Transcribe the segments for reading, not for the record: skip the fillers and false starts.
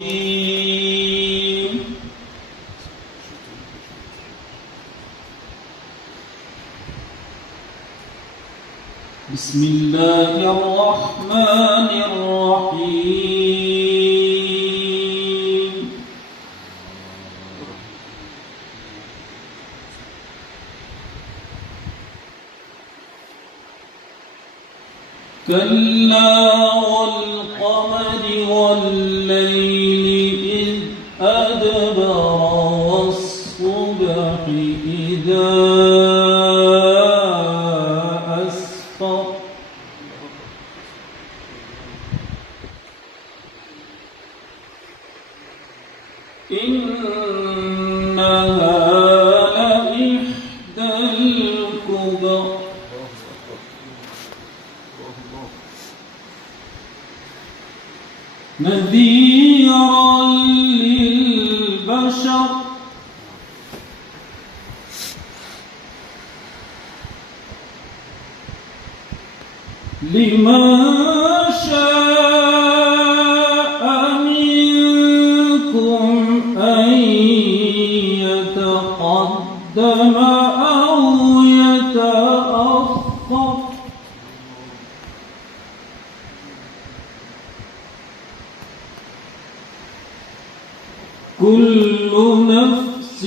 بسم الله الرحمن الرحيم كلا والقمر والليل إذ أدبر والصبح إذا أسفر إنها لإحدى الكبر نذيرا للبشر لمن شاء منكم أن يتقدم أو يتأخر كل نفس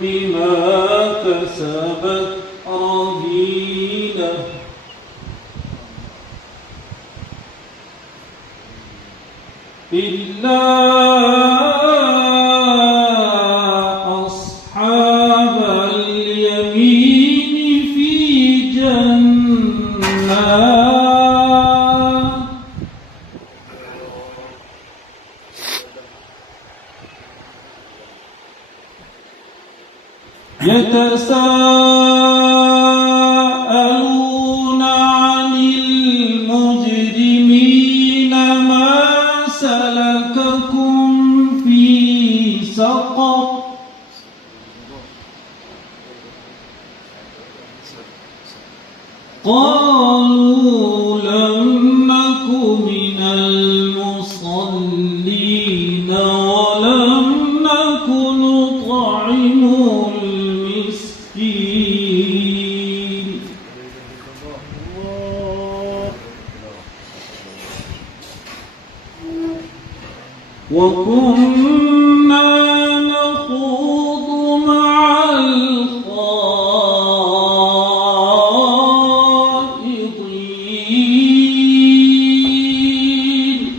بما كسبت رهينة إلا أصحاب اليمين في جنات يتساءلون عن المجرمين ما سلككم في سقر قالوا لم نك من المصلين ولم نك نطعم المسكين وكنا نخوض مع الخائضين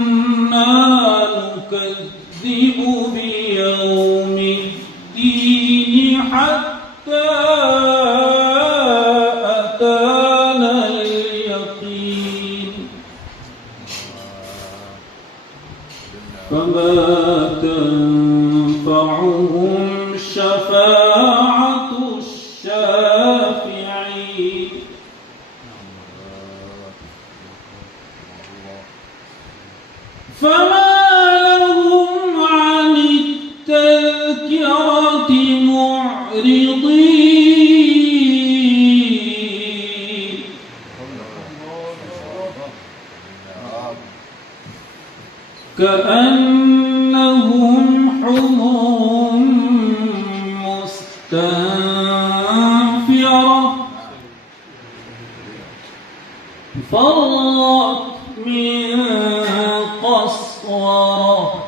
وكنا نكذب بيوم الدين حتى أتانا اليقين فما تنفعهم شفاعة الشافعين فما لهم عن التذكرة معرضين كأنهم حمر مستنفرة فرت من قسورة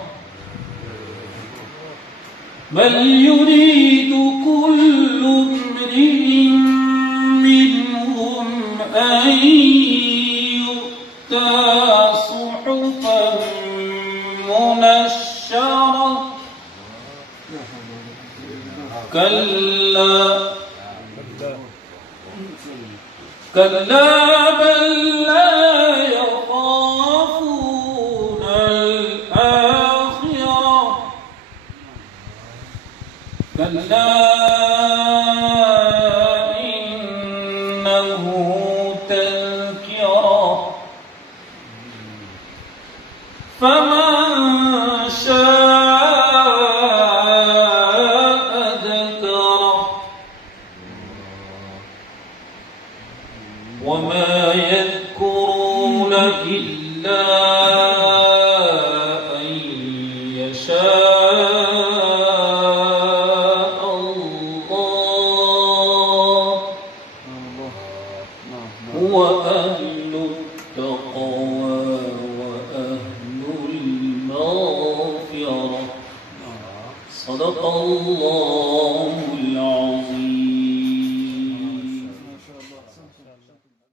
بل يريد كل امرئ منهم أن يؤتى صحفا منشرة كلا بل لا يخافون الآخرة كلا إنه تذكرة فمن شاء ذكره وما يذكرون إلا أن يشاء الله هو أهل التقوى وأهل المغفرة صدق الله